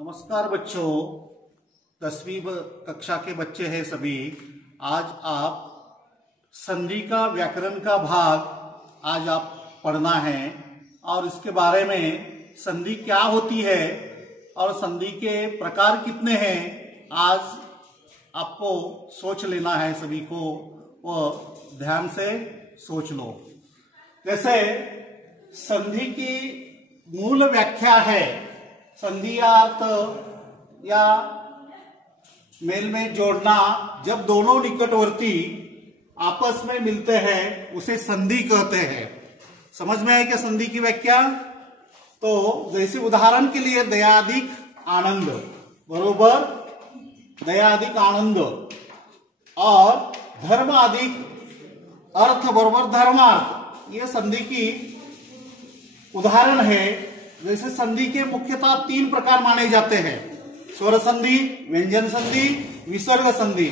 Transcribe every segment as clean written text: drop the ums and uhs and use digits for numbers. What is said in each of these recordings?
नमस्कार बच्चों, 10वीं कक्षा के बच्चे हैं सभी। आज आप संधि का व्याकरण का भाग आज आप पढ़ना है और इसके बारे में संधि क्या होती है और संधि के प्रकार कितने हैं आज आपको सोच लेना है। सभी को वो ध्यान से सोच लो। जैसे संधि की मूल व्याख्या है, संधि अर्थ या मेल में जोड़ना, जब दोनों निकटवर्ती आपस में मिलते हैं उसे संधि कहते हैं। समझ में है क्या संधि की व्याख्या? तो जैसे उदाहरण के लिए दयाधिक आनंद बरोबर दयाधिक आनंद और धर्माधिक अर्थ बरोबर धर्मार्थ, ये संधि की उदाहरण है। जैसे संधि के मुख्यतः 3 प्रकार माने जाते हैं: स्वर संधि, व्यंजन संधि, विसर्ग संधि।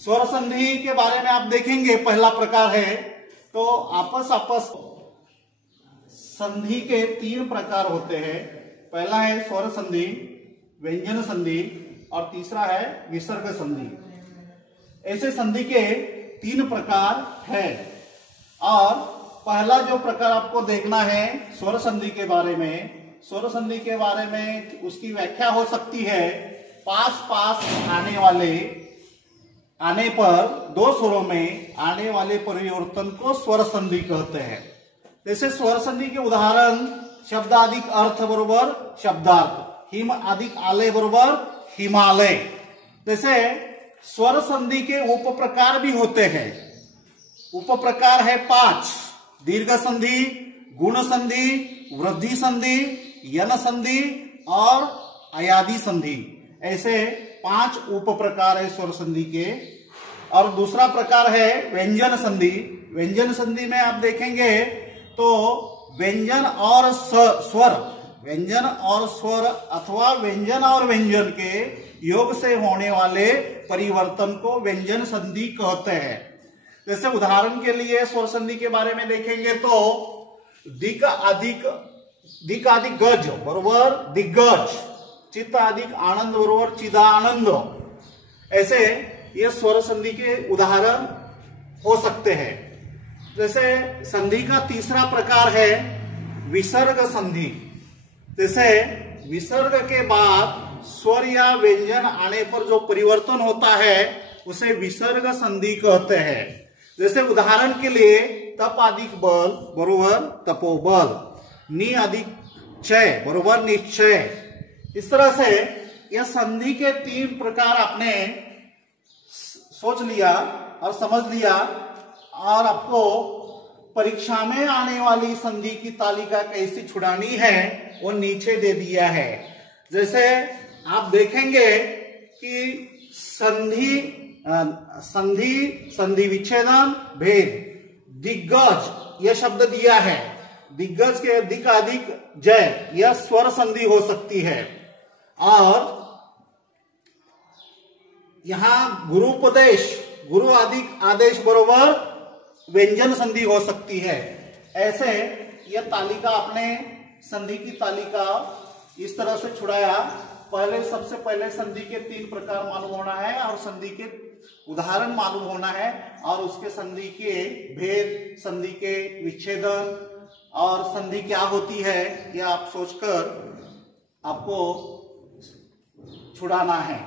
स्वर संधि के बारे में आप देखेंगे, पहला प्रकार है तो आपस संधि के 3 प्रकार होते हैं। पहला है स्वर संधि, व्यंजन संधि और तीसरा है विसर्ग संधि। ऐसे संधि के 3 प्रकार है और पहला जो प्रकार आपको देखना है स्वर संधि के बारे में। स्वर संधि के बारे में उसकी व्याख्या हो सकती है, पास पास आने पर 2 स्वरों में आने वाले परिवर्तन को स्वर संधि कहते हैं। जैसे स्वर संधि के उदाहरण शब्दाधिक अर्थ बरोबर शब्दार्थ, हिम अधिक आलय बरोबर हिमालय। जैसे स्वर संधि के उप प्रकार भी होते हैं। उप प्रकार है 5: दीर्घ संधि, गुण संधि, वृद्धि संधि, यन संधि और अयादि संधि। ऐसे 5 उप प्रकार है स्वर संधि के। और दूसरा प्रकार है व्यंजन संधि। व्यंजन संधि में आप देखेंगे तो व्यंजन और स्वर, व्यंजन और स्वर अथवा व्यंजन और व्यंजन के योग से होने वाले परिवर्तन को व्यंजन संधि कहते हैं। जैसे उदाहरण के लिए स्वर संधि के बारे में देखेंगे तो दिक अधिक गज बरोबर दिग्गज, चित्त अधिक आनंद बरोबर चिदानंद। ऐसे ये स्वर संधि के उदाहरण हो सकते हैं। जैसे संधि का तीसरा प्रकार है विसर्ग संधि। जैसे विसर्ग के बाद स्वर या व्यंजन आने पर जो परिवर्तन होता है उसे विसर्ग संधि कहते हैं। जैसे उदाहरण के लिए तप अधिक बल बरोबर तपोबल, नि अधिक चय बरोबर निश्चय। इस तरह से यह संधि के 3 प्रकार आपने सोच लिया और समझ लिया और आपको परीक्षा में आने वाली संधि की तालिका कैसी छुड़ानी है वो नीचे दे दिया है। जैसे आप देखेंगे कि संधि विच्छेदन भेद, दिग्गज यह शब्द दिया है, दिग्गज के दिक अधिक जय यह स्वर संधि हो सकती है। और यहां गुरुपदेश, गुरु अधिक आदेश बरोबर व्यंजन संधि हो सकती है। ऐसे यह तालिका आपने संधि की तालिका इस तरह से छुड़ाया। सबसे पहले संधि के 3 प्रकार मालूम होना है और संधि के उदाहरण मालूम होना है और उसके संधि के भेद, संधि के विच्छेदन और संधि क्या होती है यह आप सोचकर आपको छुड़ाना है।